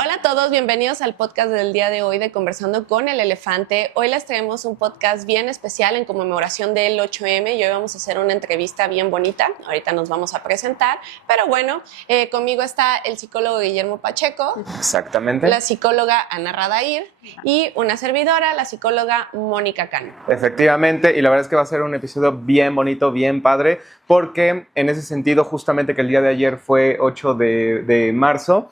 Hola a todos, bienvenidos al podcast del día de hoy de Conversando con el Elefante. Hoy les traemos un podcast bien especial en conmemoración del 8M y hoy vamos a hacer una entrevista bien bonita. Ahorita nos vamos a presentar, pero bueno, conmigo está el psicólogo Guillermo Pacheco. Exactamente. La psicóloga Ana Radair y una servidora, la psicóloga Mónica Cano. Efectivamente, y la verdad es que va a ser un episodio bien bonito, bien padre, porque en ese sentido, justamente que el día de ayer fue 8 de marzo,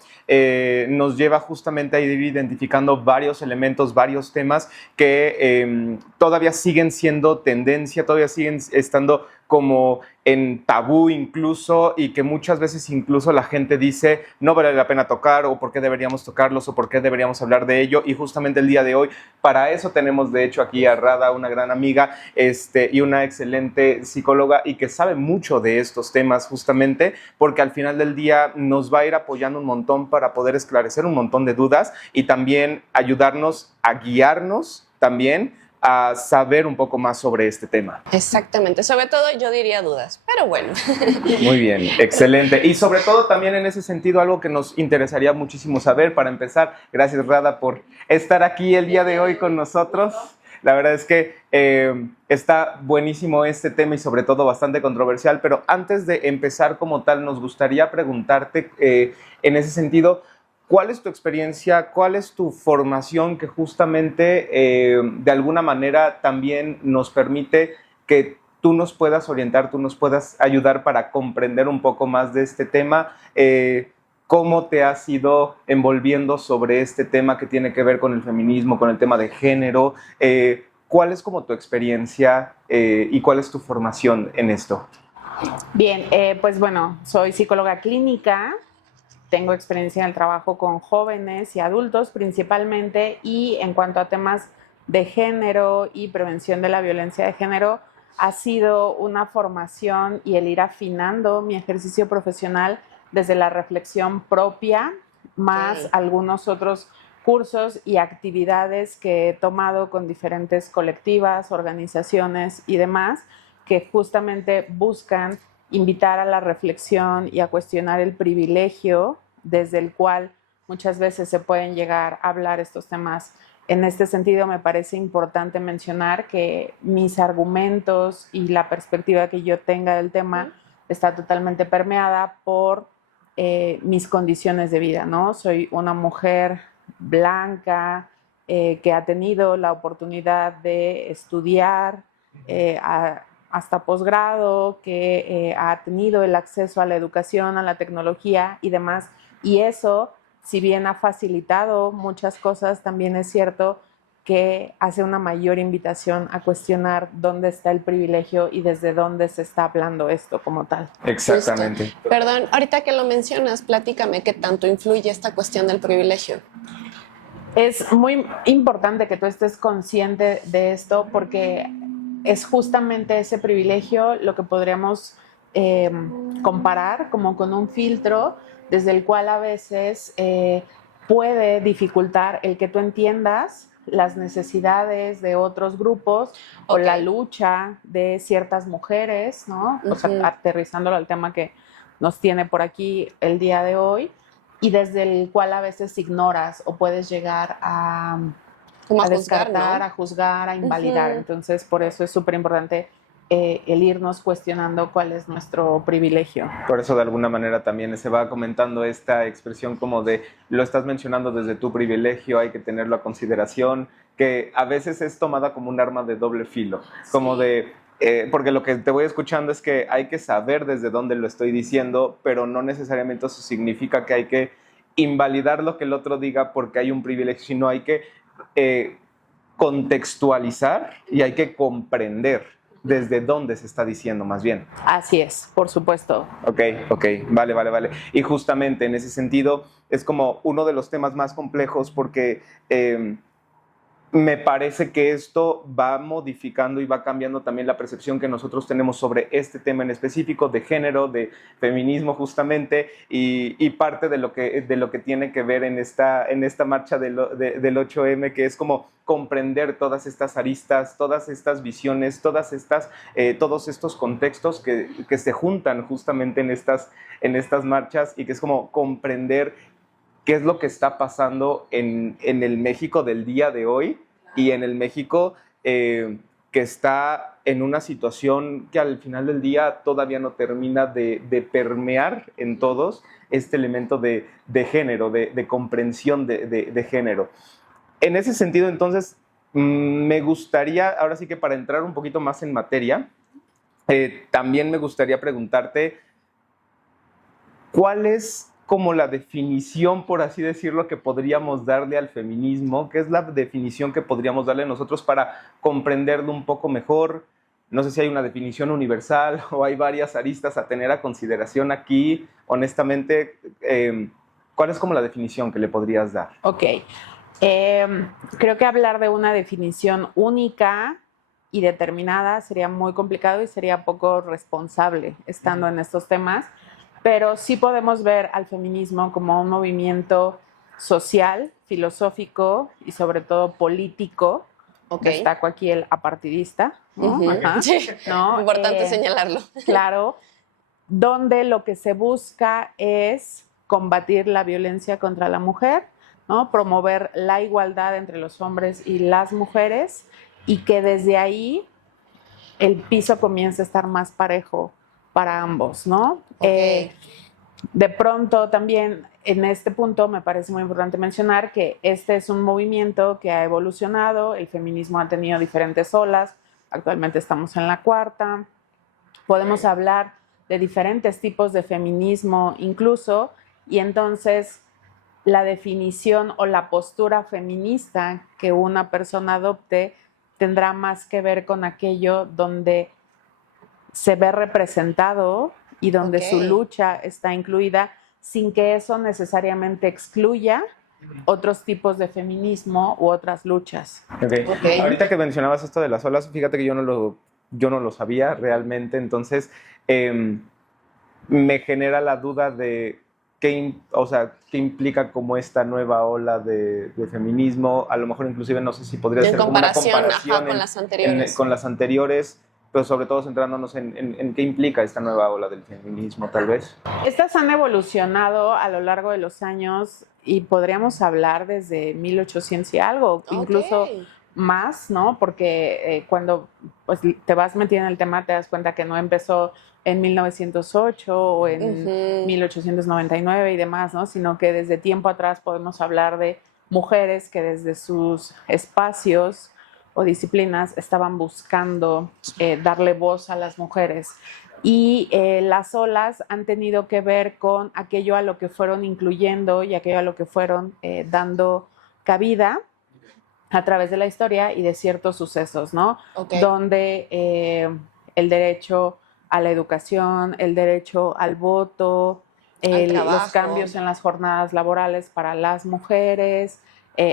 nos lleva justamente a ir identificando varios elementos, varios temas que todavía siguen siendo tendencia, todavía siguen estando como en tabú incluso, y que muchas veces incluso la gente dice no vale la pena tocar, o por qué deberíamos tocarlos, o por qué deberíamos hablar de ello. Y justamente el día de hoy, para eso tenemos de hecho aquí a Rada, una gran amiga y una excelente psicóloga, y que sabe mucho de estos temas justamente, porque al final del día nos va a ir apoyando un montón para poder esclarecer un montón de dudas y también ayudarnos a guiarnos también a saber un poco más sobre este tema. Exactamente, sobre todo yo diría dudas, pero bueno. Muy bien, excelente. Y sobre todo también en ese sentido, algo que nos interesaría muchísimo saber para empezar. Gracias, Rada, por estar aquí el día de hoy con nosotros. La verdad es que está buenísimo este tema y sobre todo bastante controversial, pero antes de empezar como tal, nos gustaría preguntarte en ese sentido, ¿cuál es tu experiencia? ¿Cuál es tu formación que justamente de alguna manera también nos permite que tú nos puedas orientar, tú nos puedas ayudar para comprender un poco más de este tema? ¿Cómo te has ido envolviendo sobre este tema que tiene que ver con el feminismo, con el tema de género? ¿Cuál es como tu experiencia y cuál es tu formación en esto? Bien, pues bueno, soy psicóloga clínica. Tengo experiencia en el trabajo con jóvenes y adultos principalmente, y en cuanto a temas de género y prevención de la violencia de género, ha sido una formación y el ir afinando mi ejercicio profesional desde la reflexión propia, más algunos otros cursos y actividades que he tomado con diferentes colectivas, organizaciones y demás, que justamente buscan invitar a la reflexión y a cuestionar el privilegio desde el cual muchas veces se pueden llegar a hablar estos temas. En este sentido, me parece importante mencionar que mis argumentos y la perspectiva que yo tenga del tema está totalmente permeada por mis condiciones de vida, ¿no? Soy una mujer blanca que ha tenido la oportunidad de estudiar hasta posgrado, que ha tenido el acceso a la educación, a la tecnología y demás. Y eso, si bien ha facilitado muchas cosas, también es cierto que hace una mayor invitación a cuestionar dónde está el privilegio y desde dónde se está hablando esto como tal. Exactamente. Justo. Perdón, ahorita que lo mencionas, platícame qué tanto influye esta cuestión del privilegio. Es muy importante que tú estés consciente de esto, porque es justamente ese privilegio lo que podríamos comparar como con un filtro desde el cual a veces puede dificultar el que tú entiendas las necesidades de otros grupos o la lucha de ciertas mujeres, ¿no? O sea, aterrizándolo al tema que nos tiene por aquí el día de hoy, y desde el cual a veces ignoras o puedes llegar a descartar, ¿no? A juzgar, a invalidar. Entonces, por eso es súper importante el irnos cuestionando cuál es nuestro privilegio. Por eso de alguna manera también se va comentando esta expresión como de, lo estás mencionando desde tu privilegio, hay que tenerlo a consideración, que a veces es tomada como un arma de doble filo, como de... porque lo que te voy escuchando es que hay que saber desde dónde lo estoy diciendo, pero no necesariamente eso significa que hay que invalidar lo que el otro diga porque hay un privilegio, sino hay que contextualizar y hay que comprender desde dónde se está diciendo más bien. Así es, por supuesto. Ok, vale. Y justamente en ese sentido es como uno de los temas más complejos porque me parece que esto va modificando y va cambiando también la percepción que nosotros tenemos sobre este tema en específico de género, de feminismo justamente, y parte de lo que tiene que ver en esta marcha del 8M, que es como comprender todas estas aristas, todas estas visiones, todos estos contextos que se juntan justamente en estas marchas, y que es como comprender qué es lo que está pasando en el México del día de hoy y en el México que está en una situación que al final del día todavía no termina de permear en todos este elemento de género, de comprensión de género. En ese sentido, entonces, me gustaría, ahora sí que para entrar un poquito más en materia, también me gustaría preguntarte, ¿cuál es como la definición, por así decirlo, que podríamos darle al feminismo? ¿Qué es la definición que podríamos darle nosotros para comprenderlo un poco mejor? No sé si hay una definición universal o hay varias aristas a tener a consideración aquí. Honestamente, ¿cuál es como la definición que le podrías dar? Ok. Creo que hablar de una definición única y determinada sería muy complicado y sería poco responsable estando en estos temas, pero sí podemos ver al feminismo como un movimiento social, filosófico y sobre todo político. Destaco aquí el apartidista, ¿no? Sí. ¿No? Importante señalarlo. Claro, donde lo que se busca es combatir la violencia contra la mujer, ¿no? Promover la igualdad entre los hombres y las mujeres y que desde ahí el piso comience a estar más parejo para ambos, ¿no? De pronto también en este punto me parece muy importante mencionar que este es un movimiento que ha evolucionado, el feminismo ha tenido diferentes olas, actualmente estamos en la cuarta, podemos hablar de diferentes tipos de feminismo incluso, y entonces la definición o la postura feminista que una persona adopte tendrá más que ver con aquello donde se ve representado y donde su lucha está incluida, sin que eso necesariamente excluya otros tipos de feminismo u otras luchas. Ahorita que mencionabas esto de las olas, fíjate que yo no lo sabía realmente, entonces me genera la duda de qué implica como esta nueva ola de feminismo. A lo mejor inclusive no sé si podría ser como una comparación con las anteriores. Con las anteriores, pero sobre todo centrándonos en qué implica esta nueva ola del feminismo, tal vez. Estas han evolucionado a lo largo de los años y podríamos hablar desde 1800 y algo, incluso más, ¿no? Porque cuando pues, te vas metiendo en el tema te das cuenta que no empezó en 1908 o en 1899 y demás, ¿no? Sino que desde tiempo atrás podemos hablar de mujeres que desde sus espacios o disciplinas estaban buscando darle voz a las mujeres. Y las olas han tenido que ver con aquello a lo que fueron incluyendo y aquello a lo que fueron dando cabida a través de la historia y de ciertos sucesos, ¿no? Donde el derecho a la educación, el derecho al voto, los cambios en las jornadas laborales para las mujeres,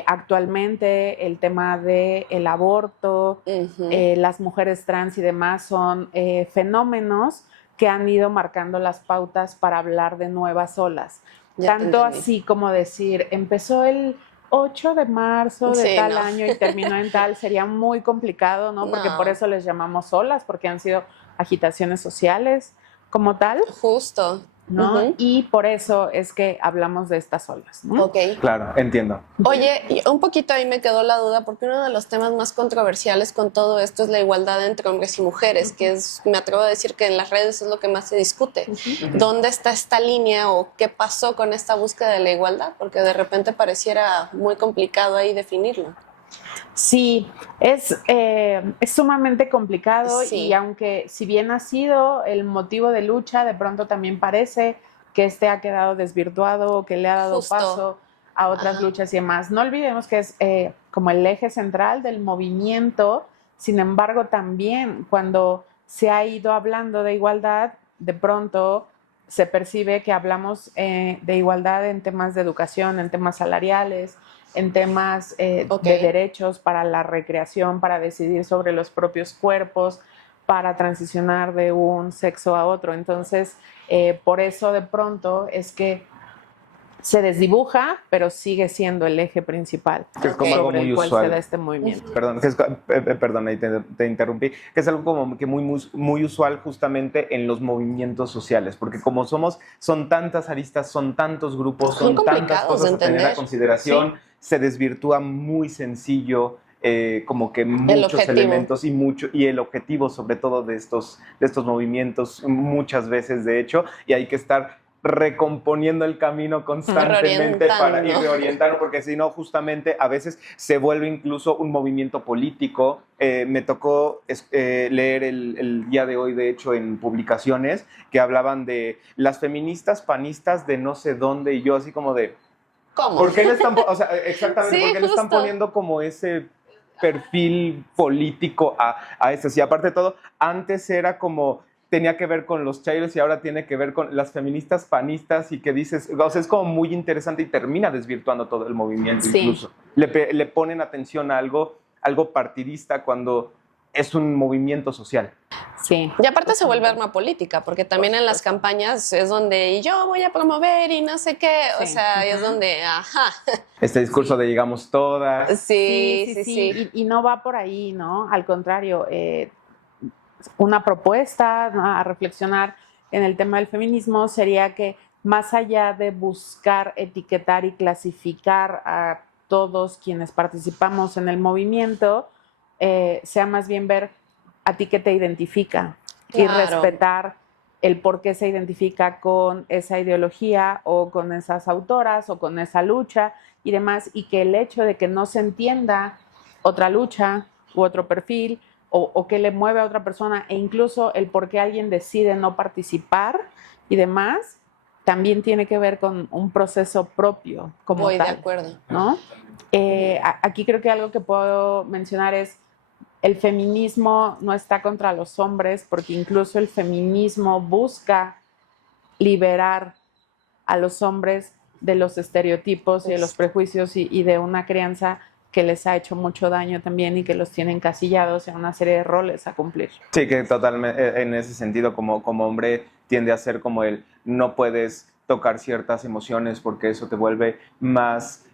actualmente el tema del aborto, las mujeres trans y demás son fenómenos que han ido marcando las pautas para hablar de nuevas olas. Tanto así como decir, empezó el 8 de marzo de tal año y terminó en tal, sería muy complicado, ¿no? Porque por eso les llamamos olas, porque han sido agitaciones sociales como tal. Justo. ¿No? Y por eso es que hablamos de estas olas, ¿no? Claro, entiendo. Oye, un poquito ahí me quedó la duda, porque uno de los temas más controversiales con todo esto es la igualdad entre hombres y mujeres, que es, me atrevo a decir que en las redes es lo que más se discute. ¿Dónde está esta línea o qué pasó con esta búsqueda de la igualdad? Porque de repente pareciera muy complicado ahí definirlo. Sí, es sumamente complicado y aunque si bien ha sido el motivo de lucha, de pronto también parece que ha quedado desvirtuado o que le ha dado paso a otras luchas y demás. No olvidemos que es como el eje central del movimiento, sin embargo también cuando se ha ido hablando de igualdad, de pronto se percibe que hablamos de igualdad en temas de educación, en temas salariales, en temas de derechos para la recreación, para decidir sobre los propios cuerpos, para transicionar de un sexo a otro. Entonces, por eso de pronto es que se desdibuja, pero sigue siendo el eje principal Que es como algo sobre muy el cual usual. se da este movimiento. Perdón, perdón, ahí te interrumpí, que es algo como que muy usual justamente en los movimientos sociales, porque como son tantas aristas, son tantos grupos, Son son tantas complicados cosas de a tener a entender. consideración, se desvirtúa muy sencillo como que muchos objetivo. elementos y el objetivo sobre todo de estos movimientos muchas veces de hecho, y hay que estar recomponiendo el camino constantemente para ir reorientando, porque si no, justamente a veces se vuelve incluso un movimiento político. Me tocó leer el día de hoy, de hecho, en publicaciones que hablaban de las feministas panistas de no sé dónde, y yo así como de... ¿Cómo? ¿Por qué le están, o sea, exactamente, Sí, porque le están justo. poniendo como ese perfil político a esto? Y aparte de todo, antes era como tenía que ver con los chairos y ahora tiene que ver con las feministas panistas, y que dices, o sea, es como muy interesante y termina desvirtuando todo el movimiento. Sí. Incluso. Le ponen atención a algo partidista cuando es un movimiento social. Sí. Y aparte se vuelve arma política, porque también en las campañas es donde yo voy a promover y no sé qué, o sea, es donde, ajá. Este discurso de llegamos todas. Sí. Y no va por ahí, ¿no? Al contrario, una propuesta, ¿no?, a reflexionar en el tema del feminismo sería que más allá de buscar etiquetar y clasificar a todos quienes participamos en el movimiento, sea más bien ver a ti qué te identifica y respetar el por qué se identifica con esa ideología o con esas autoras o con esa lucha y demás, y que el hecho de que no se entienda otra lucha u otro perfil o que le mueve a otra persona, e incluso el por qué alguien decide no participar y demás, también tiene que ver con un proceso propio como Voy tal. de acuerdo. ¿No? Aquí creo que algo que puedo mencionar es el feminismo no está contra los hombres, porque incluso el feminismo busca liberar a los hombres de los estereotipos y de los prejuicios y de una crianza que les ha hecho mucho daño también y que los tiene encasillados en una serie de roles a cumplir. Sí, que totalmente en ese sentido como hombre tiende a ser como el no puedes tocar ciertas emociones porque eso te vuelve más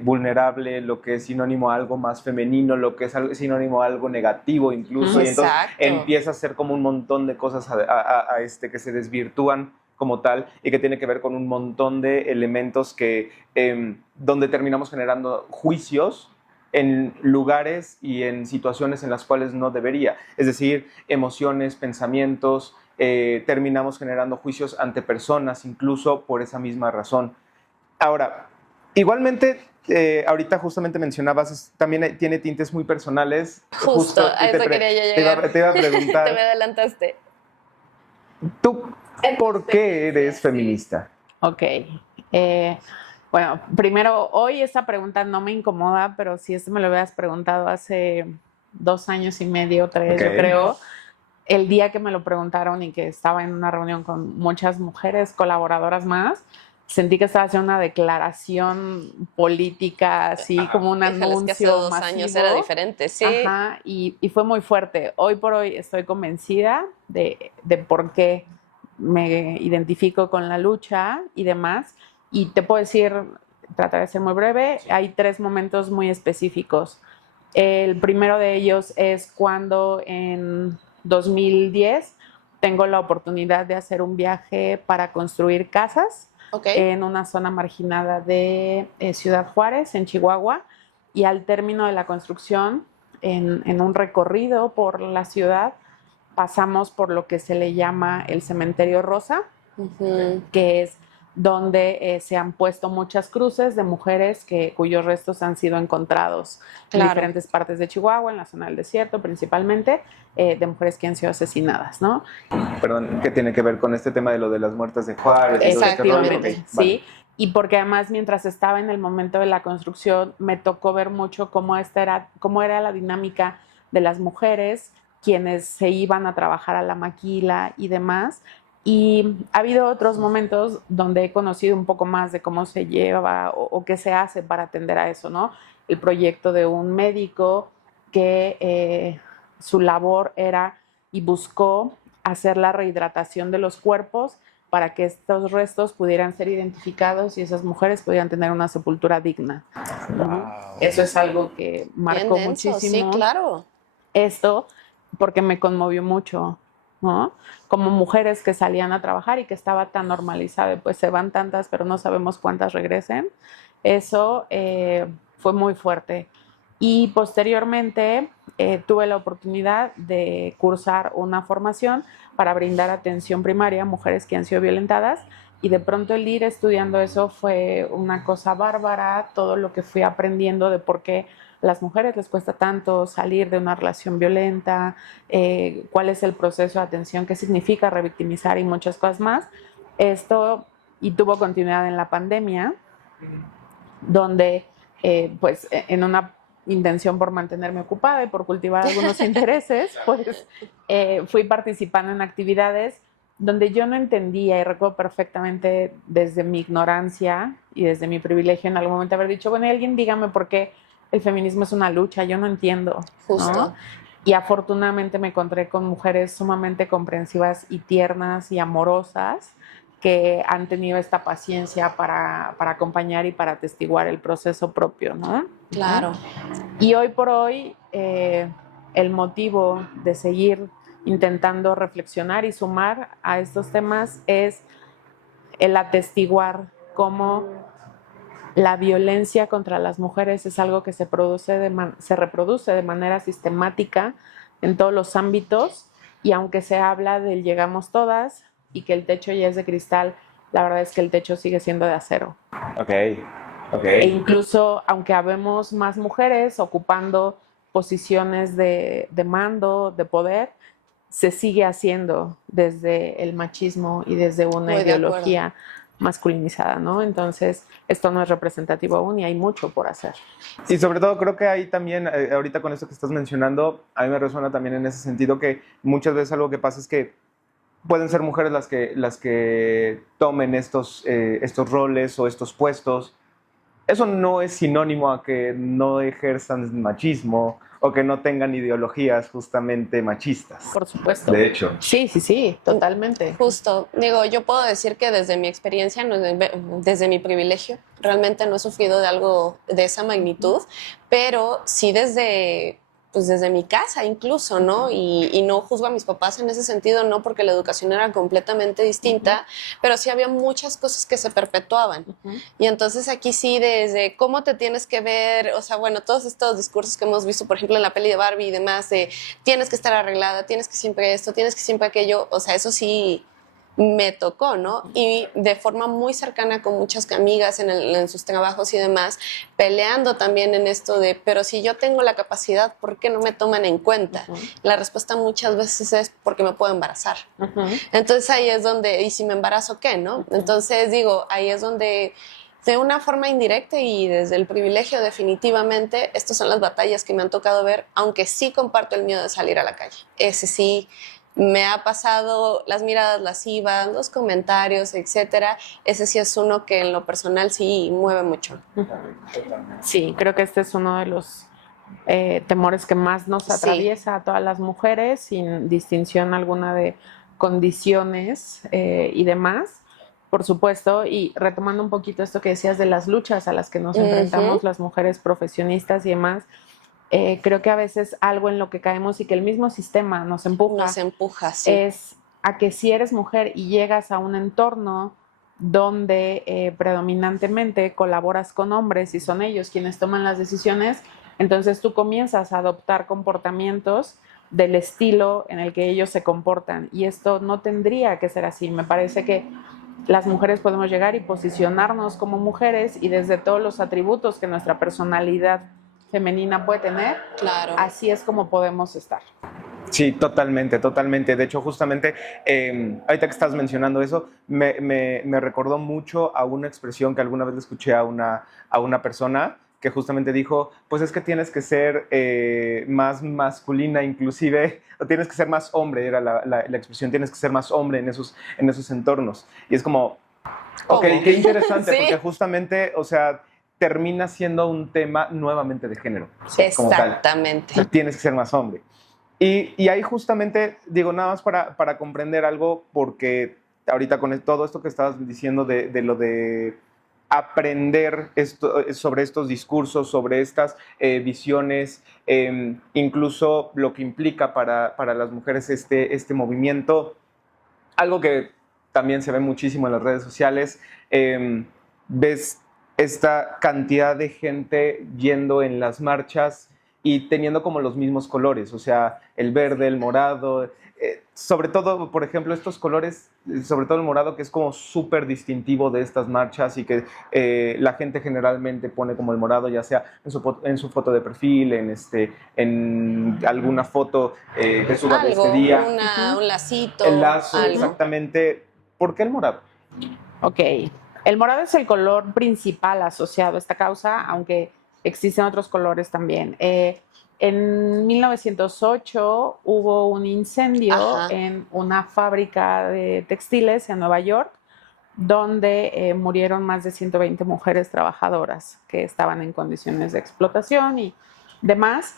vulnerable, lo que es sinónimo a algo más femenino, lo que es sinónimo a algo negativo incluso. Y entonces empieza a ser como un montón de cosas que se desvirtúan como tal, y que tiene que ver con un montón de elementos que donde terminamos generando juicios en lugares y en situaciones en las cuales no debería. Es decir, emociones, pensamientos, terminamos generando juicios ante personas incluso por esa misma razón. Ahora, igualmente, ahorita justamente mencionabas, también tiene tintes muy personales. Justo a eso quería yo llegar. Te iba a preguntar. Te me adelantaste. ¿Tú por qué eres feminista? Ok. Bueno, primero, hoy esta pregunta no me incomoda, pero si esto me lo hubieras preguntado hace 2 años y medio, 3, yo creo, el día que me lo preguntaron y que estaba en una reunión con muchas mujeres colaboradoras más, sentí que estaba haciendo una declaración política, así como un anuncio que hace 2 masivo. años era diferente, sí. Ajá, y fue muy fuerte. Hoy por hoy estoy convencida de por qué me identifico con la lucha y demás. Y te puedo decir, trataré de ser muy breve, hay 3 momentos muy específicos. El primero de ellos es cuando en 2010 tengo la oportunidad de hacer un viaje para construir casas en una zona marginada de Ciudad Juárez, en Chihuahua, y al término de la construcción, en un recorrido por la ciudad, pasamos por lo que se le llama el Cementerio Rosa, que es donde se han puesto muchas cruces de mujeres cuyos restos han sido encontrados en diferentes partes de Chihuahua, en la zona del desierto principalmente, de mujeres que han sido asesinadas, ¿no? Perdón, ¿qué tiene que ver con este tema de lo de las muertas de Juárez? Exactamente, sí. Vale. Y porque además mientras estaba en el momento de la construcción me tocó ver mucho cómo era la dinámica de las mujeres, quienes se iban a trabajar a la maquila y demás. Y ha habido otros momentos donde he conocido un poco más de cómo se lleva o qué se hace para atender a eso, ¿no? El proyecto de un médico que su labor era y buscó hacer la rehidratación de los cuerpos para que estos restos pudieran ser identificados y esas mujeres pudieran tener una sepultura digna. Wow. Eso es algo que marcó Bien denso, muchísimo. Sí, claro. Esto porque me conmovió mucho, ¿no? Como mujeres que salían a trabajar y que estaba tan normalizado, pues se van tantas, pero no sabemos cuántas regresen. Eso fue muy fuerte. Y posteriormente tuve la oportunidad de cursar una formación para brindar atención primaria a mujeres que han sido violentadas, y de pronto el ir estudiando eso fue una cosa bárbara, todo lo que fui aprendiendo de por qué a las mujeres les cuesta tanto salir de una relación violenta, cuál es el proceso de atención, qué significa revictimizar y muchas cosas más. Esto, y tuvo continuidad en la pandemia, donde pues en una intención por mantenerme ocupada y por cultivar algunos intereses, pues fui participando en actividades donde yo no entendía, y recuerdo perfectamente desde mi ignorancia y desde mi privilegio en algún momento haber dicho, bueno, alguien dígame por qué el feminismo es una lucha, yo no entiendo. Justo. ¿No? Y afortunadamente me encontré con mujeres sumamente comprensivas y tiernas y amorosas que han tenido esta paciencia para acompañar y para atestiguar el proceso propio, ¿no? Claro. Y hoy por hoy, el motivo de seguir intentando reflexionar y sumar a estos temas es el atestiguar cómo la violencia contra las mujeres es algo que se reproduce de manera sistemática en todos los ámbitos, y aunque se habla del llegamos todas y que el techo ya es de cristal, la verdad es que el techo sigue siendo de acero. Okay. E incluso, aunque habemos más mujeres ocupando posiciones de mando, de poder, se sigue haciendo desde el machismo y desde una Muy de ideología masculinizada, ¿no? Entonces, esto no es representativo aún y hay mucho por hacer. Y sobre todo creo que ahí también, ahorita con esto que estás mencionando, a mí me resuena también en ese sentido que muchas veces algo que pasa es que pueden ser mujeres las que tomen estos roles o estos puestos. Eso no es sinónimo a que no ejerzan machismo o que no tengan ideologías justamente machistas. Por supuesto. De hecho. Sí, totalmente. Justo, digo, yo puedo decir que desde mi experiencia, desde mi privilegio, realmente no he sufrido de algo de esa magnitud, pero sí desde mi casa incluso, ¿no? Y no juzgo a mis papás en ese sentido, no, porque la educación era completamente distinta, pero sí había muchas cosas que se perpetuaban. Y entonces aquí sí, desde cómo te tienes que ver, o sea, bueno, todos estos discursos que hemos visto, por ejemplo, en la peli de Barbie y demás, de tienes que estar arreglada, tienes que siempre esto, tienes que siempre aquello, o sea, eso sí me tocó, ¿no? Y de forma muy cercana con muchas amigas en sus trabajos y demás, peleando también en esto de, pero si yo tengo la capacidad, ¿por qué no me toman en cuenta? La respuesta muchas veces es porque me puedo embarazar. Entonces ahí es donde, ¿y si me embarazo qué, no? Entonces digo, ahí es donde de una forma indirecta y desde el privilegio definitivamente, estas son las batallas que me han tocado ver, aunque sí comparto el miedo de salir a la calle. Ese sí me ha pasado, las miradas lascivas, los comentarios, etcétera. Ese sí es uno que en lo personal sí mueve mucho. Sí, creo que este es uno de los temores que más nos atraviesa a todas las mujeres, sin distinción alguna de condiciones y demás, por supuesto. Y retomando un poquito esto que decías de las luchas a las que nos enfrentamos las mujeres profesionistas y demás, creo que a veces algo en lo que caemos y que el mismo sistema nos empuja sí. Es a que si eres mujer y llegas a un entorno donde predominantemente colaboras con hombres y son ellos quienes toman las decisiones, entonces tú comienzas a adoptar comportamientos del estilo en el que ellos se comportan, y esto no tendría que ser así. Me parece que las mujeres podemos llegar y posicionarnos como mujeres y desde todos los atributos que nuestra personalidad femenina puede tener, claro. Así es como podemos estar. Sí, totalmente. De hecho, justamente, ahorita que estás mencionando eso, me recordó mucho a una expresión que alguna vez le escuché a una persona que justamente dijo, pues es que tienes que ser más masculina inclusive, o tienes que ser más hombre, era la expresión, tienes que ser más hombre en esos entornos. Y es como, ok, qué interesante, sí. Porque justamente, o sea, termina siendo un tema nuevamente de género. Exactamente. O sea, tienes que ser más hombre. Y ahí justamente, digo, nada más para comprender algo, porque ahorita con todo esto que estabas diciendo de lo de aprender sobre estos discursos, sobre estas visiones, incluso lo que implica para las mujeres este movimiento, algo que también se ve muchísimo en las redes sociales, ves esta cantidad de gente yendo en las marchas y teniendo como los mismos colores, o sea, el verde, el morado, sobre todo, por ejemplo, estos colores, sobre todo el morado, que es como súper distintivo de estas marchas y que la gente generalmente pone como el morado, ya sea en su foto de perfil, en alguna foto que suba de este día. Un lacito. El lazo, algo. exactamente. ¿Por qué el morado? Ok, el morado es el color principal asociado a esta causa, aunque existen otros colores también. En 1908 hubo un incendio en una fábrica de textiles en Nueva York, donde murieron más de 120 mujeres trabajadoras que estaban en condiciones de explotación y demás.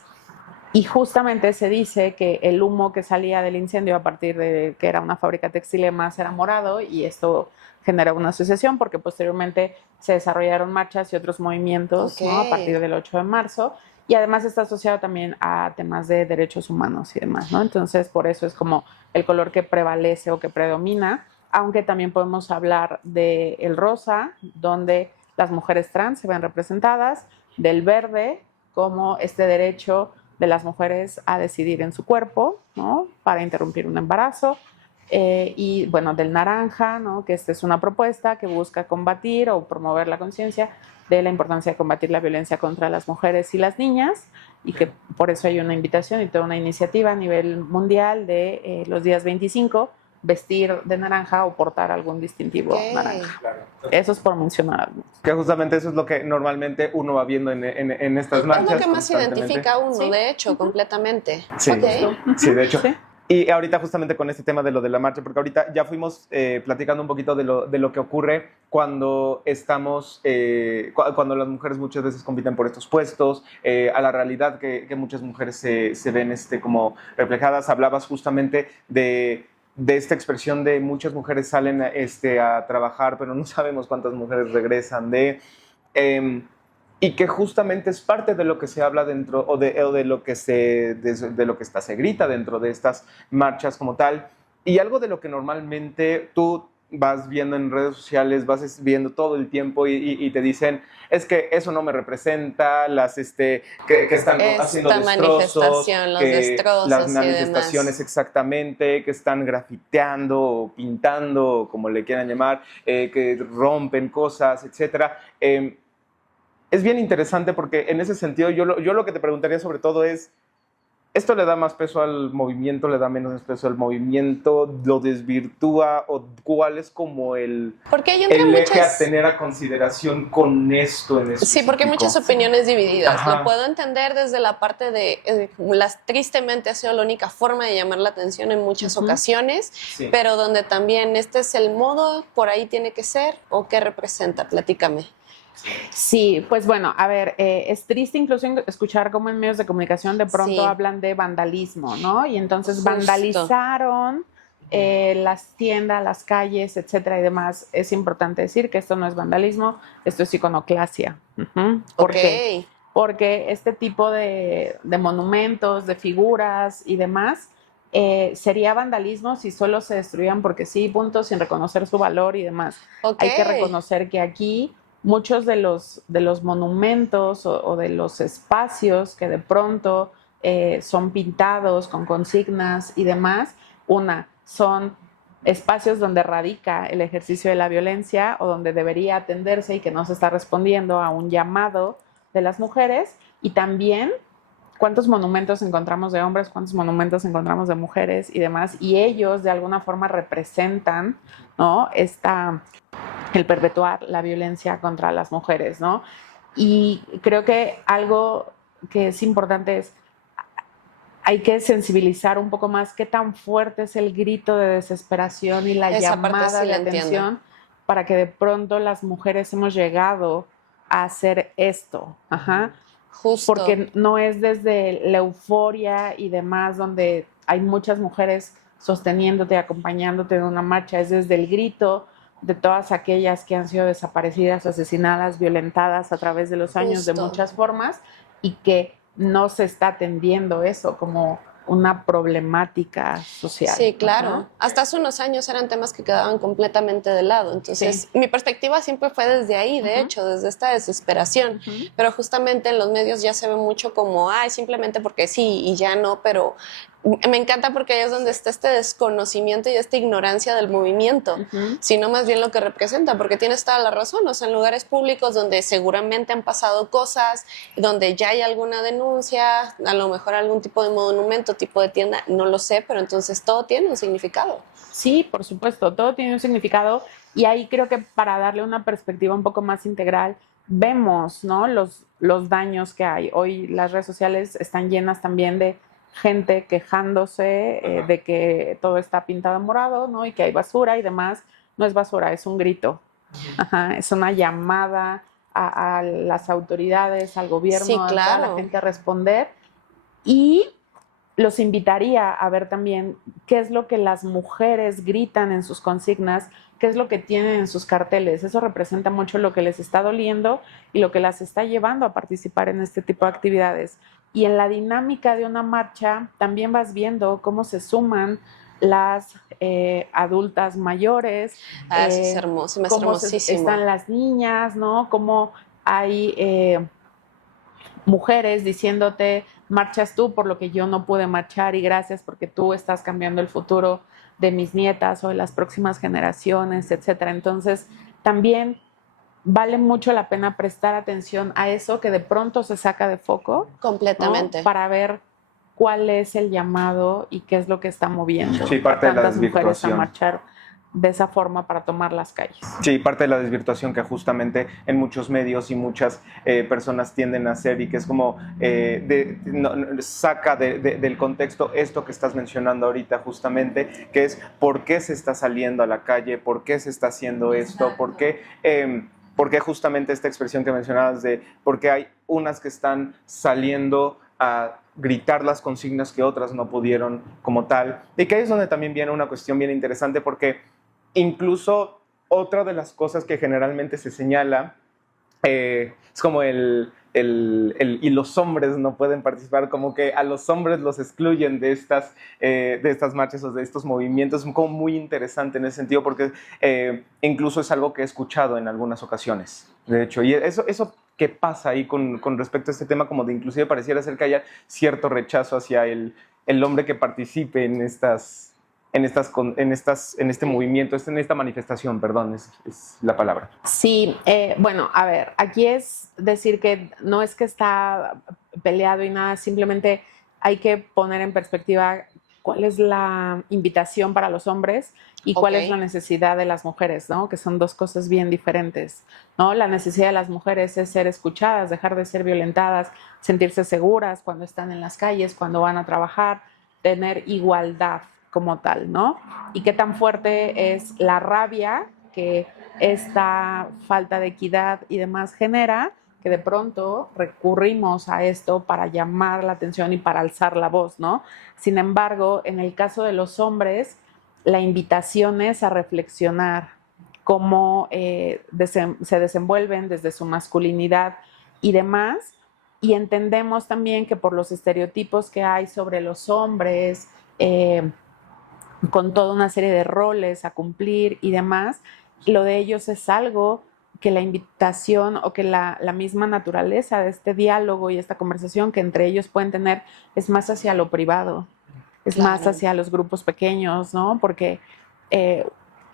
Y justamente se dice que el humo que salía del incendio a partir de que era una fábrica textil además era morado, y esto generó una asociación porque posteriormente se desarrollaron marchas y otros movimientos, ¿no? A partir del 8 de marzo. Y además está asociado también a temas de derechos humanos y demás, ¿no? Entonces, por eso es como el color que prevalece o que predomina, aunque también podemos hablar del rosa, donde las mujeres trans se ven representadas, del verde, como este derecho de las mujeres a decidir en su cuerpo, ¿no? Para interrumpir un embarazo, y bueno, del naranja, ¿no? Que esta es una propuesta que busca combatir o promover la conciencia de la importancia de combatir la violencia contra las mujeres y las niñas, y que por eso hay una invitación y toda una iniciativa a nivel mundial de los días 25, vestir de naranja o portar algún distintivo naranja. Claro. Eso es por mencionar algunos. Que justamente eso es lo que normalmente uno va viendo en estas marchas. Es lo que más identifica a uno, sí. De hecho, completamente. Sí, sí, de hecho. ¿Sí? Y ahorita justamente con este tema de lo de la marcha, porque ahorita ya fuimos platicando un poquito de lo que ocurre cuando estamos, cuando las mujeres muchas veces compiten por estos puestos, a la realidad que muchas mujeres se ven como reflejadas. Hablabas justamente de esta expresión de muchas mujeres salen a trabajar, pero no sabemos cuántas mujeres regresan y que justamente es parte de lo que se habla dentro o de lo que se grita dentro de estas marchas como tal, y algo de lo que normalmente tú vas viendo en redes sociales, vas viendo todo el tiempo y te dicen, es que eso no me representa, que están haciendo destrozos, las manifestaciones exactamente, que están grafiteando o pintando, como le quieran llamar, que rompen cosas, etcétera. Es bien interesante porque en ese sentido yo lo que te preguntaría sobre todo es, ¿esto le da más peso al movimiento, le da menos peso al movimiento, lo desvirtúa, o cuál es como el eje a tener a consideración con esto? Sí, porque hay muchas opiniones divididas. Ajá. Lo puedo entender desde la parte de, tristemente ha sido la única forma de llamar la atención en muchas ocasiones, sí. Pero donde también este es el modo, por ahí tiene que ser, ¿o qué representa? Platícame. Sí, pues bueno, a ver, es triste incluso escuchar cómo en medios de comunicación de pronto hablan de vandalismo, ¿no? Y entonces vandalizaron las tiendas, las calles, etcétera y demás. Es importante decir que esto no es vandalismo, esto es iconoclasia. ¿Por qué? Porque este tipo de monumentos, de figuras y demás, sería vandalismo si solo se destruían porque sí, punto, sin reconocer su valor y demás. Hay que reconocer que aquí muchos de los monumentos o de los espacios que de pronto son pintados con consignas y demás, son espacios donde radica el ejercicio de la violencia o donde debería atenderse y que no se está respondiendo a un llamado de las mujeres, y también cuántos monumentos encontramos de hombres, cuántos monumentos encontramos de mujeres y demás, y ellos de alguna forma representan, ¿no? El perpetuar la violencia contra las mujeres, ¿no? Y creo que algo que es importante es, hay que sensibilizar un poco más qué tan fuerte es el grito de desesperación y la llamada de atención para que de pronto las mujeres hemos llegado a hacer esto. Ajá. Justo. Porque no es desde la euforia y demás donde hay muchas mujeres sosteniéndote, acompañándote en una marcha, es desde el grito de todas aquellas que han sido desaparecidas, asesinadas, violentadas a través de los años de muchas formas, y que no se está atendiendo eso como una problemática social. Sí, claro. Hasta hace unos años eran temas que quedaban completamente de lado. Entonces, mi perspectiva siempre fue desde ahí, de hecho, desde esta desesperación. Pero justamente en los medios ya se ve mucho como, ay, simplemente porque sí y ya no, pero me encanta porque ahí es donde está este desconocimiento y esta ignorancia del movimiento, sino más bien lo que representa, porque tienes toda la razón, o sea, en lugares públicos donde seguramente han pasado cosas, donde ya hay alguna denuncia, a lo mejor algún tipo de monumento, tipo de tienda, no lo sé, pero entonces todo tiene un significado. Sí, por supuesto, todo tiene un significado, y ahí creo que para darle una perspectiva un poco más integral, vemos, ¿no?, los daños que hay. Hoy las redes sociales están llenas también de gente quejándose de que todo está pintado en morado, ¿no?, y que hay basura y demás. No es basura, es un grito. Es una llamada a las autoridades, al gobierno, sí, claro, a toda la gente a responder. Y los invitaría a ver también qué es lo que las mujeres gritan en sus consignas, qué es lo que tienen en sus carteles. Eso representa mucho lo que les está doliendo y lo que las está llevando a participar en este tipo de actividades. Y en la dinámica de una marcha también vas viendo cómo se suman las adultas mayores. Eso es hermoso, me hace hermosísimo. Están las niñas, ¿no? Cómo hay mujeres diciéndote, marchas tú por lo que yo no pude marchar, y gracias porque tú estás cambiando el futuro de mis nietas o de las próximas generaciones, etcétera. Entonces, también vale mucho la pena prestar atención a eso que de pronto se saca de foco. Completamente. ¿No? Para ver cuál es el llamado y qué es lo que está moviendo a tantas mujeres a marchar de esa forma para tomar las calles. Sí, parte de la desvirtuación que justamente en muchos medios y muchas personas tienden a hacer, y que es como saca del contexto esto que estás mencionando ahorita justamente, que es por qué se está saliendo a la calle, por qué se está haciendo esto, por qué justamente esta expresión que mencionabas de por qué hay unas que están saliendo a gritar las consignas que otras no pudieron como tal. Y que ahí es donde también viene una cuestión bien interesante, porque incluso otra de las cosas que generalmente se señala es como y los hombres no pueden participar, como que a los hombres los excluyen de estas marchas o de estos movimientos. Es como muy interesante en ese sentido, porque incluso es algo que he escuchado en algunas ocasiones, de hecho. Y eso ¿qué pasa ahí con respecto a este tema? Como de inclusive pareciera ser que haya cierto rechazo hacia el hombre que participe en este movimiento, en esta manifestación, perdón, es la palabra. Sí, bueno, a ver, aquí es decir que no es que está peleado y nada, simplemente hay que poner en perspectiva cuál es la invitación para los hombres y cuál es la necesidad de las mujeres, ¿no? Que son dos cosas bien diferentes, ¿no? La necesidad de las mujeres es ser escuchadas, dejar de ser violentadas, sentirse seguras cuando están en las calles, cuando van a trabajar, tener igualdad como tal, ¿no? Y qué tan fuerte es la rabia que esta falta de equidad y demás genera, que de pronto recurrimos a esto para llamar la atención y para alzar la voz, ¿no? Sin embargo, en el caso de los hombres, la invitación es a reflexionar cómo se desenvuelven desde su masculinidad y demás, y entendemos también que por los estereotipos que hay sobre los hombres, con toda una serie de roles a cumplir y demás, lo de ellos es algo que la invitación o que la misma naturaleza de este diálogo y esta conversación que entre ellos pueden tener es más hacia lo privado, es más hacia los grupos pequeños, ¿no? Porque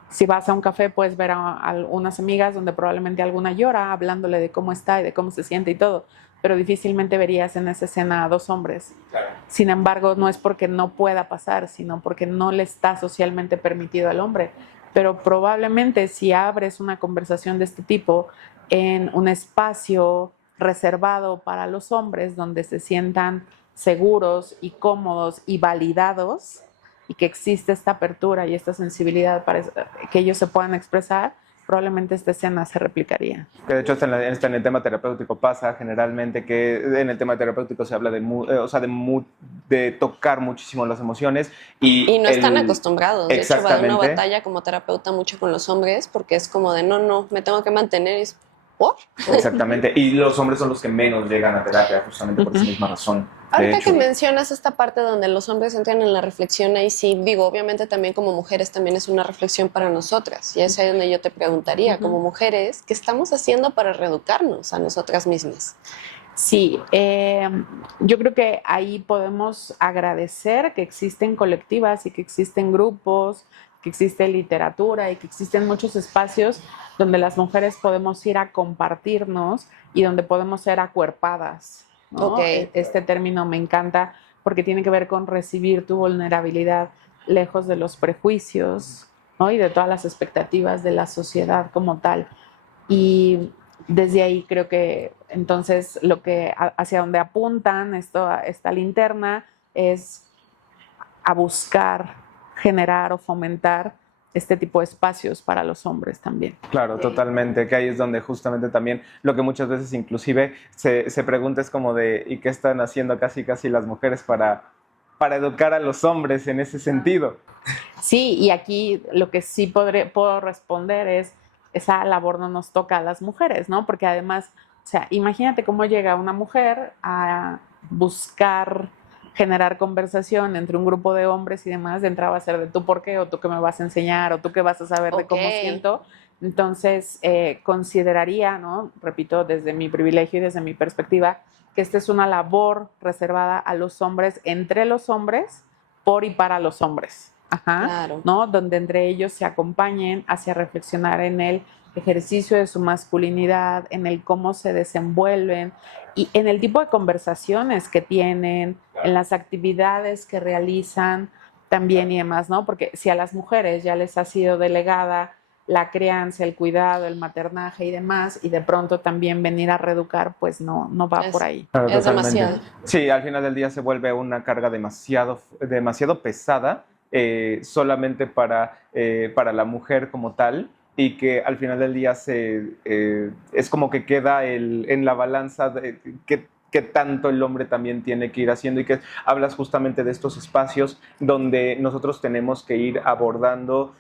si vas a un café puedes ver a unas amigas donde probablemente alguna llora hablándole de cómo está y de cómo se siente y todo, pero difícilmente verías en esa escena a dos hombres. Claro. Sin embargo, no es porque no pueda pasar, sino porque no le está socialmente permitido al hombre. Pero probablemente si abres una conversación de este tipo en un espacio reservado para los hombres, donde se sientan seguros y cómodos y validados, y que existe esta apertura y esta sensibilidad para que ellos se puedan expresar, probablemente esta escena se replicaría. Que de hecho en el tema terapéutico pasa generalmente que en el tema terapéutico se habla de tocar muchísimo las emociones y no están acostumbrados. De hecho, va de una Exactamente. batalla como terapeuta mucho con los hombres porque es como de no, me tengo que mantener. Y es, ¿por? Exactamente. Y los hombres son los que menos llegan a terapia justamente por esa misma razón. De Ahorita hecho. que mencionas esta parte donde los hombres entran en la reflexión, ahí sí, digo, obviamente también como mujeres también es una reflexión para nosotras. Y es ahí donde yo te preguntaría, como mujeres, ¿qué estamos haciendo para reeducarnos a nosotras mismas? Sí, yo creo que ahí podemos agradecer que existen colectivas y que existen grupos, que existe literatura y que existen muchos espacios donde las mujeres podemos ir a compartirnos y donde podemos ser acuerpadas, ¿no? Ok. Este término me encanta porque tiene que ver con recibir tu vulnerabilidad lejos de los prejuicios, ¿no? Y de todas las expectativas de la sociedad como tal. Y desde ahí creo que entonces lo que hacia donde apuntan esta linterna es a buscar generar o fomentar este tipo de espacios para los hombres también. Claro, totalmente, que ahí es donde justamente también lo que muchas veces inclusive se pregunta es como de ¿y qué están haciendo casi las mujeres para educar a los hombres en ese sentido? Sí, y aquí lo que sí puedo responder es esa labor no nos toca a las mujeres, ¿no? Porque además, o sea, imagínate cómo llega una mujer a buscar generar conversación entre un grupo de hombres y demás, de entrada va a ser de tú por qué, o tú qué me vas a enseñar, o tú qué vas a saber de cómo siento. Entonces, consideraría, ¿no? Repito, desde mi privilegio y desde mi perspectiva, que esta es una labor reservada a los hombres, entre los hombres, por y para los hombres. Ajá, Claro. ¿no? Donde entre ellos se acompañen hacia reflexionar en el ejercicio de su masculinidad, en el cómo se desenvuelven y en el tipo de conversaciones que tienen, en las actividades que realizan también y demás, ¿no? Porque si a las mujeres ya les ha sido delegada la crianza, el cuidado, el maternaje y demás, y de pronto también venir a reeducar, pues no va por ahí. Claro, Es totalmente. demasiado. Sí, al final del día se vuelve una carga demasiado pesada solamente para la mujer como tal y que al final del día es como que queda en la balanza de que tanto el hombre también tiene que ir haciendo y que hablas justamente de estos espacios donde nosotros tenemos que ir abordando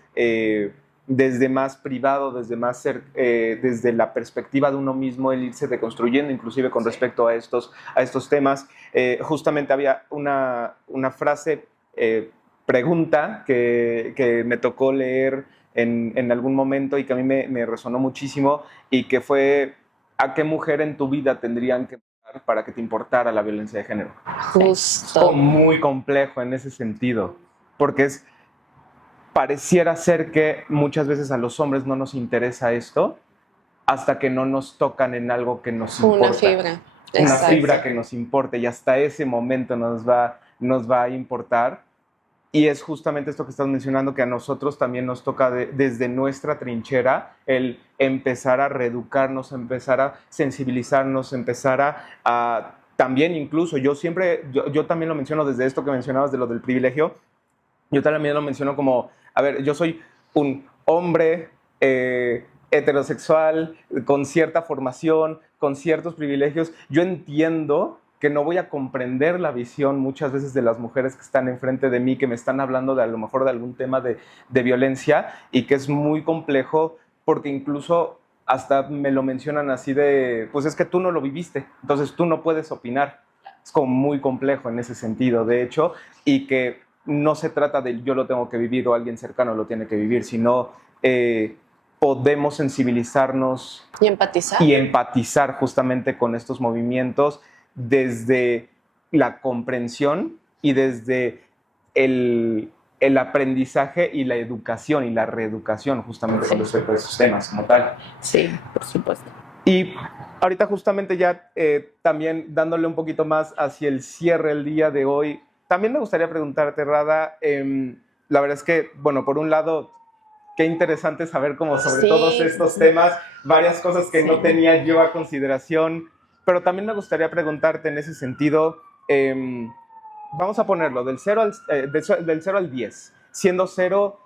desde más privado, desde la perspectiva de uno mismo, el irse deconstruyendo, inclusive con respecto a estos temas. Justamente había una frase, pregunta que me tocó leer en algún momento y que a mí me resonó muchísimo y que fue, ¿a qué mujer en tu vida tendrían que matar para que te importara la violencia de género? Justo. Muy complejo en ese sentido, porque pareciera ser que muchas veces a los hombres no nos interesa esto hasta que no nos tocan en algo que nos importa. Una fibra. Una Exacto. fibra que nos importe y hasta ese momento nos va a importar. Y es justamente esto que estás mencionando, que a nosotros también nos toca desde nuestra trinchera el empezar a reeducarnos, empezar a sensibilizarnos, empezar a también incluso, yo también lo menciono desde esto que mencionabas de lo del privilegio, yo también lo menciono como, a ver, yo soy un hombre heterosexual, con cierta formación, con ciertos privilegios, yo entiendo que no voy a comprender la visión muchas veces de las mujeres que están enfrente de mí, que me están hablando a lo mejor de algún tema de violencia y que es muy complejo porque incluso hasta me lo mencionan así de, pues es que tú no lo viviste, entonces tú no puedes opinar. Es como muy complejo en ese sentido, de hecho, y que no se trata de yo lo tengo que vivir o alguien cercano lo tiene que vivir, sino podemos sensibilizarnos y empatizar justamente con estos movimientos desde la comprensión y desde el aprendizaje y la educación y la reeducación justamente con respecto a esos temas como tal. Sí, por supuesto. Y ahorita justamente ya también dándole un poquito más hacia el cierre el día de hoy, también me gustaría preguntarte, Rada, la verdad es que, bueno, por un lado, qué interesante saber como sobre todos estos temas, varias cosas que no tenía yo a consideración, pero también me gustaría preguntarte en ese sentido, vamos a ponerlo del 0 al 10, siendo 0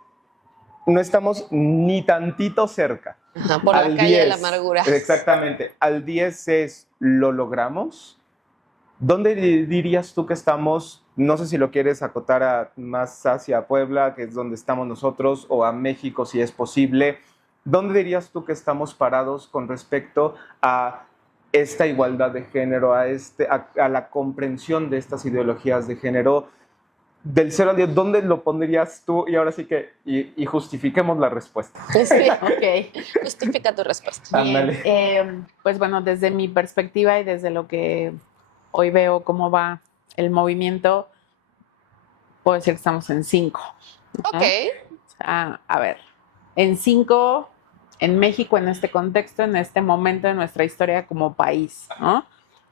no estamos ni tantito cerca. Ajá, por Al la calle de la 10, amargura. Exactamente. Al 10 es, ¿lo logramos? ¿Dónde dirías tú que estamos? No sé si lo quieres acotar más hacia Puebla, que es donde estamos nosotros, o a México, si es posible. ¿Dónde dirías tú que estamos parados con respecto a esta igualdad de género, a la comprensión de estas ideologías de género? Del 0 al 10, ¿dónde lo pondrías tú? Y ahora sí que, y justifiquemos la respuesta. Sí, Ok. justifica tu respuesta. Bien, Ándale. pues bueno, desde mi perspectiva y desde lo que hoy veo cómo va el movimiento, puedo decir que estamos en 5. Ok. A ver, en 5, en México, en este contexto, en este momento de nuestra historia como país, ¿no?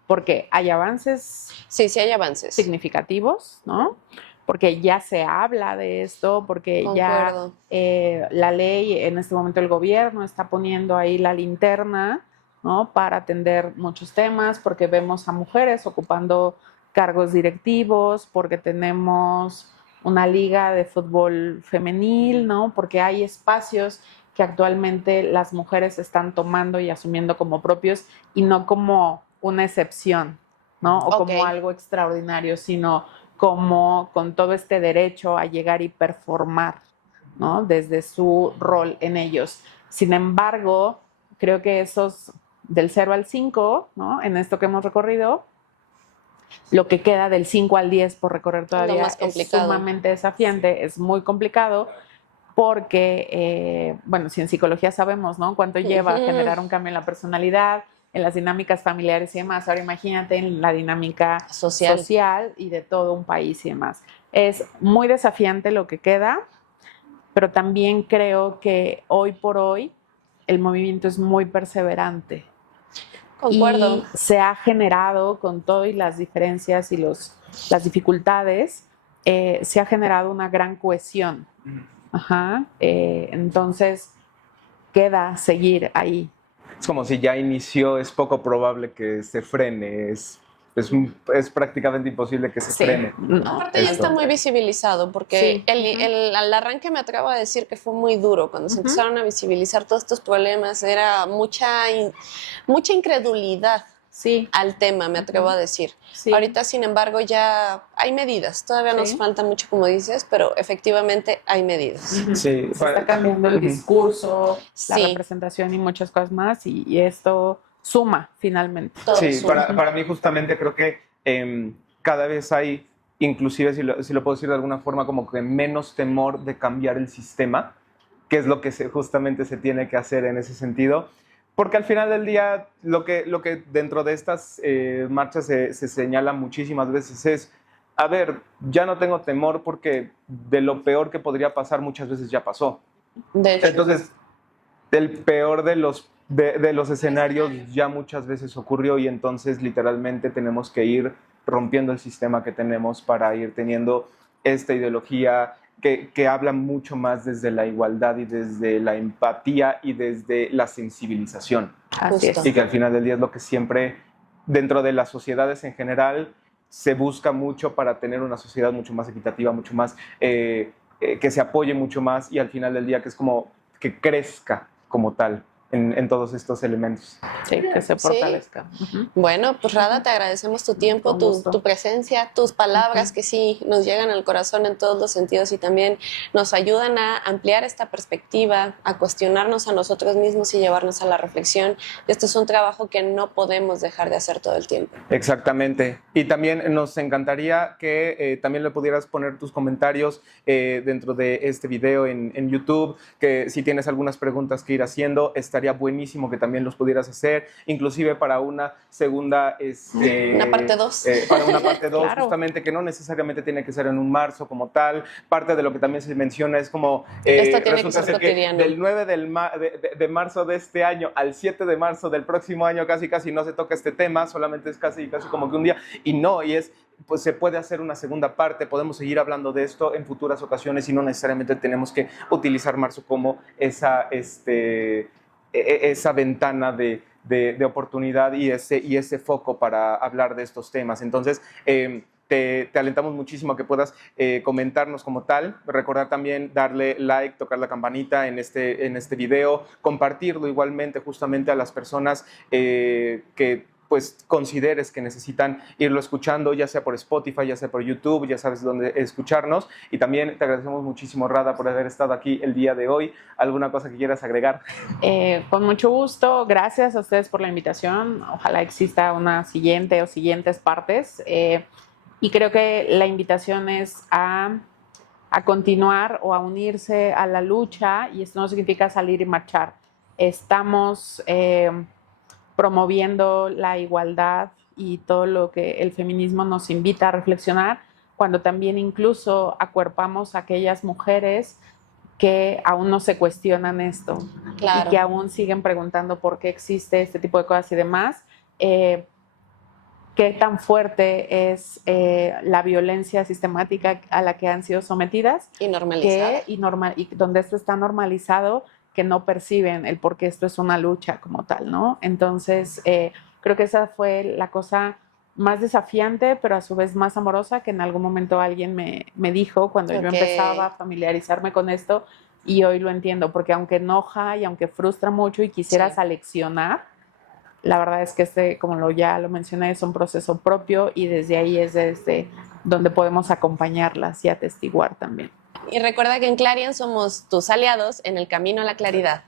Porque hay avances Sí, sí hay avances. significativos, ¿no? Porque ya se habla de esto, porque Concuerdo. ya la ley, en este momento el gobierno está poniendo ahí la linterna, ¿no? Para atender muchos temas, porque vemos a mujeres ocupando cargos directivos, porque tenemos una liga de fútbol femenil, ¿no? Porque hay espacios que actualmente las mujeres están tomando y asumiendo como propios y no como una excepción, ¿no? O como Ok. algo extraordinario, sino como con todo este derecho a llegar y performar, ¿no? Desde su rol en ellos. Sin embargo, creo que esos del 0 al 5, ¿no? En esto que hemos recorrido, lo que queda del 5 al 10 por recorrer todavía más es complicado. sumamente desafiante, es muy complicado, porque, bueno, si en psicología sabemos, ¿no? Cuánto lleva a generar un cambio en la personalidad, en las dinámicas familiares y demás. Ahora imagínate en la dinámica social y de todo un país y demás. Es muy desafiante lo que queda, pero también creo que hoy por hoy el movimiento es muy perseverante. Concuerdo. Y se ha generado, con todo y las diferencias y las dificultades, se ha generado una gran cohesión. Ajá. Entonces, queda seguir ahí. Es como si ya inició, es poco probable que se frene, es prácticamente imposible que se frene. Aparte ya está muy visibilizado porque Sí. el arranque me atrevo a decir que fue muy duro cuando se empezaron a visibilizar todos estos problemas, era mucha incredulidad Sí. al tema, me atrevo a decir. Sí. Ahorita, sin embargo, ya hay medidas, todavía nos falta mucho como dices, pero efectivamente hay medidas. Sí, Sí, se está cambiando el discurso, la Sí. representación y muchas cosas más y esto suma finalmente. Todo sí, suma. para mí justamente creo que cada vez hay, inclusive si lo puedo decir de alguna forma, como que menos temor de cambiar el sistema, que es lo que justamente se tiene que hacer en ese sentido. Porque al final del día, lo que dentro de estas marchas se señala muchísimas veces es, a ver, ya no tengo temor porque de lo peor que podría pasar muchas veces ya pasó. De hecho. Entonces, el peor de los escenarios ya muchas veces ocurrió y entonces literalmente tenemos que ir rompiendo el sistema que tenemos para ir teniendo esta ideología que habla mucho más desde la igualdad y desde la empatía y desde la sensibilización. Así Justo. es. Y que al final del día es lo que siempre, dentro de las sociedades en general, se busca mucho para tener una sociedad mucho más equitativa, mucho más, que se apoye mucho más y al final del día que es como que crezca como tal en todos estos elementos. Sí, que se fortalezca. Bueno, pues Rada, te agradecemos tu tiempo, Con gusto. tu presencia, tus palabras que sí nos llegan al corazón en todos los sentidos y también nos ayudan a ampliar esta perspectiva, a cuestionarnos a nosotros mismos y llevarnos a la reflexión. Este es un trabajo que no podemos dejar de hacer todo el tiempo. Exactamente. Y también nos encantaría que también le pudieras poner tus comentarios dentro de este video en YouTube, que si tienes algunas preguntas que ir haciendo, estaría buenísimo que también los pudieras hacer, inclusive para una segunda... Una parte 2. Para una parte 2, Claro. Justamente que no necesariamente tiene que ser en un marzo como tal. Parte de lo que también se menciona es como... Esto tiene que resulta ser ser que cotidiano. del 9 de marzo de este año al 7 de marzo del próximo año casi no se toca este tema, solamente es casi como que un día, y no, y es... pues se puede hacer una segunda parte, podemos seguir hablando de esto en futuras ocasiones y no necesariamente tenemos que utilizar marzo como esa ventana de oportunidad y ese foco para hablar de estos temas. Entonces, te alentamos muchísimo a que puedas comentarnos como tal, recordar también darle like, tocar la campanita en este video, compartirlo igualmente justamente a las personas que pues consideres que necesitan irlo escuchando, ya sea por Spotify, ya sea por YouTube, ya sabes dónde escucharnos. Y también te agradecemos muchísimo, Rada, por haber estado aquí el día de hoy. ¿Alguna cosa que quieras agregar? Con mucho gusto, gracias a ustedes por la invitación. Ojalá exista una siguiente o siguientes partes. Y creo que la invitación es a continuar o a unirse a la lucha, y esto no significa salir y marchar. Estamos promoviendo la igualdad y todo lo que el feminismo nos invita a reflexionar, cuando también incluso acuerpamos a aquellas mujeres que aún no se cuestionan esto, Claro. y que aún siguen preguntando por qué existe este tipo de cosas y demás. Qué tan fuerte es la violencia sistemática a la que han sido sometidas Y normalizada. y donde esto está normalizado, que no perciben el por qué esto es una lucha como tal, ¿no? Entonces, creo que esa fue la cosa más desafiante, pero a su vez más amorosa, que en algún momento alguien me dijo cuando yo empezaba a familiarizarme con esto, y hoy lo entiendo, porque aunque enoja y aunque frustra mucho y quisieras aleccionar, la verdad es que como ya lo mencioné, es un proceso propio, y desde ahí es desde donde podemos acompañarlas y atestiguar también. Y recuerda que en Clarion somos tus aliados en el camino a la claridad.